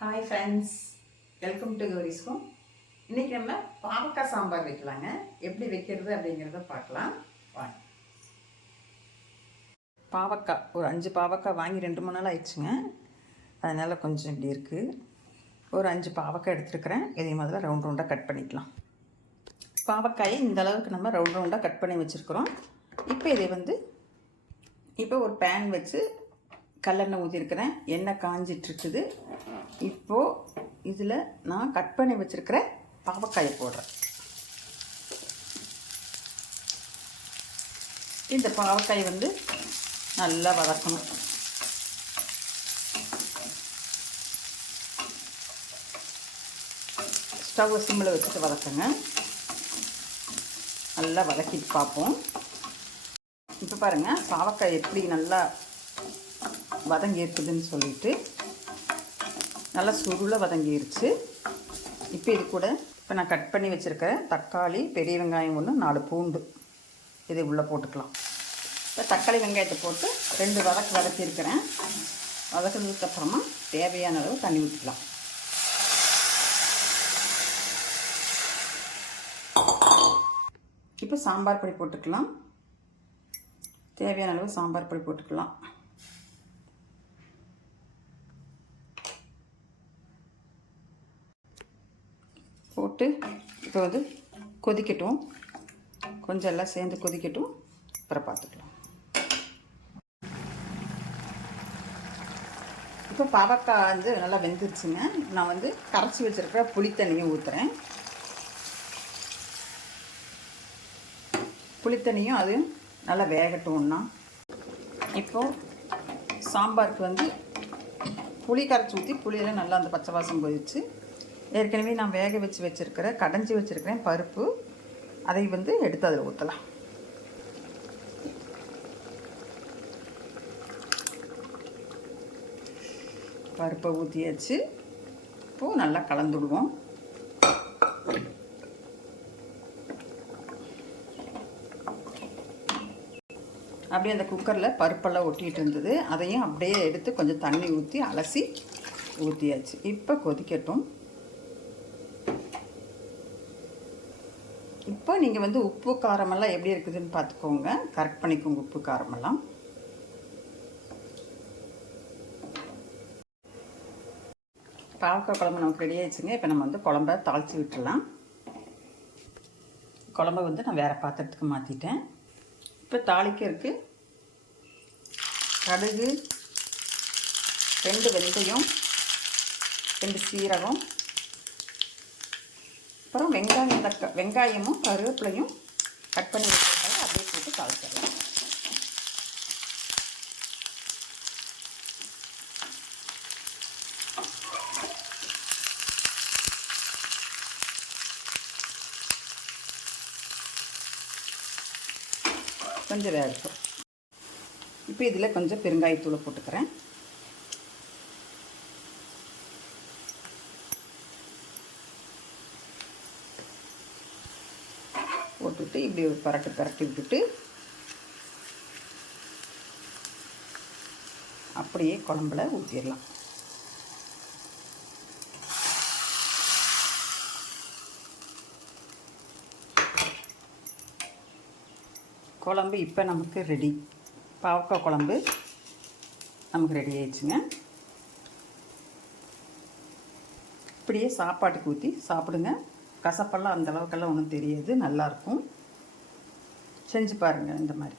Hi friends, welcome to Gowri's home. இன்றைக்கி நம்ம பாவக்காய் சாம்பார் வைக்கலாங்க. எப்படி வைக்கிறது அப்படிங்கிறத பார்க்கலாம் வாங்க. பாவக்காய் ஒரு 5 பாவக்காய் வாங்கி 2-3 நாள் ஆயிடுச்சுங்க. அதனால் கொஞ்சம் இப்படி இருக்குது. ஒரு 5 பாவக்காய் எடுத்துருக்கிறேன். இதே மாதிரி ரவுண்ட் ரவுண்டாக கட் பண்ணிக்கலாம். பாவக்காயை இந்த அளவுக்கு நம்ம ரவுண்ட் ரவுண்டாக கட் பண்ணி வச்சுருக்குறோம். இப்போ ஒரு பேன் வச்சு கல்லெண்ணெய் ஊற்றிருக்கிறேன். எண்ணெய் காஞ்சிட்ருக்குது. இப்போது இதில் நான் கட் பண்ணி வச்சுருக்கிற பாவக்காயை போடுறேன். இந்த பாவக்காய் நல்லா வதக்கணும். ஸ்டவ் சிம்மில் வச்சுட்டு வதக்குங்க. நல்லா வதக்கிட்டு பார்ப்போம். இப்போ பாருங்கள், பாவக்காய் எப்படி நல்லா வதங்கி இருக்குதுன்னு சொல்லிட்டு நல்லா சுருளை வதங்கிருச்சு. இப்போ இது கூட நான் கட் பண்ணி வச்சுருக்கிறேன் தக்காளி, பெரிய வெங்காயம் 1, 4 பூண்டு இதை உள்ளே போட்டுக்கலாம். இப்போ தக்காளி வெங்காயத்தை போட்டு 2 வதக்கியிருக்கிறேன். வதக்கினதுக்கப்புறமா தேவையான அளவு தண்ணி ஊற்றிக்கலாம். இப்போ சாம்பார் பொடி போட்டுக்கலாம். தேவையான அளவு சாம்பார் பொடி போட்டுக்கலாம். போட்டு இப்போ கொதிக்கட்டும். கொஞ்சம் எல்லாம் சேர்ந்து கொதிக்கட்டும். அப்புறம் பார்த்துக்கலாம். இப்போ பாவக்காய் நல்லா வெந்துருச்சுங்க. நான் கரைச்சி வச்சுருக்கிற புளி தண்ணியும் ஊற்றுறேன். புளித்தண்ணியும் அது நல்லா வேகட்டும்னா. இப்போது சாம்பாருக்கு புளி கரைச்சி ஊற்றி புளியெல்லாம் நல்லா அந்த பச்சை வாசம் போயிடுச்சு. ஏற்கனவே நான் வேக வச்சுருக்கிறேன், கடைஞ்சி வச்சுருக்கிறேன் பருப்பு. அதை எடுத்து அதில் ஊற்றலாம். பருப்பை ஊற்றியாச்சு. இப்போது நல்லா கலந்துடுவோம். அப்படியே அந்த குக்கரில் பருப்பெல்லாம் ஒட்டிகிட்டு இருந்தது. அதையும் அப்படியே எடுத்து கொஞ்சம் தண்ணி ஊற்றி அலசி ஊற்றியாச்சு. இப்போ கொதிக்கட்டும். இப்போ நீங்கள் உப்பு காரமெல்லாம் எப்படி இருக்குதுன்னு பார்த்துக்கோங்க. கரெக்ட் பண்ணிக்கோங்க உப்பு காரமெல்லாம். பாவக்காய் குழம்பு நமக்கு ரெடி ஆயிடுச்சுங்க. இப்போ நம்ம குழம்ப தாளித்து விட்டுடலாம். குழம்பை நான் வேறு பாத்திரத்துக்கு மாற்றிட்டேன். இப்போ தாளிக்கிறதுக்கு கடுகு, 2 வெந்தயம், 2 சீரகம், அப்புறம் வெங்காயமும் கருவேப்பிலையும் கட் பண்ணி வச்சுருக்காங்க. அப்படியே போட்டு தாளிச்சிடலாம். கொஞ்சம் வேகட்டும். இப்போ இதில் கொஞ்சம் பெருங்காயத்தூளை போட்டுக்கிறேன். போட்டுட்டு இப்படி ஒரு பரட்டி விட்டுட்டு அப்படியே குழம்புல ஊற்றிடலாம். குழம்பு இப்போ நமக்கு ரெடி. பாவக்காய் குழம்பு நமக்கு ரெடி ஆயிடுச்சுங்க. இப்படியே சாப்பாட்டுக்கு ஊற்றி சாப்பிடுங்க. கசப்பெல்லாம் அந்த அளவுக்கெல்லாம் ஒன்றும் தெரியாது. நல்லாயிருக்கும். செஞ்சு பாருங்கள் இந்த மாதிரி.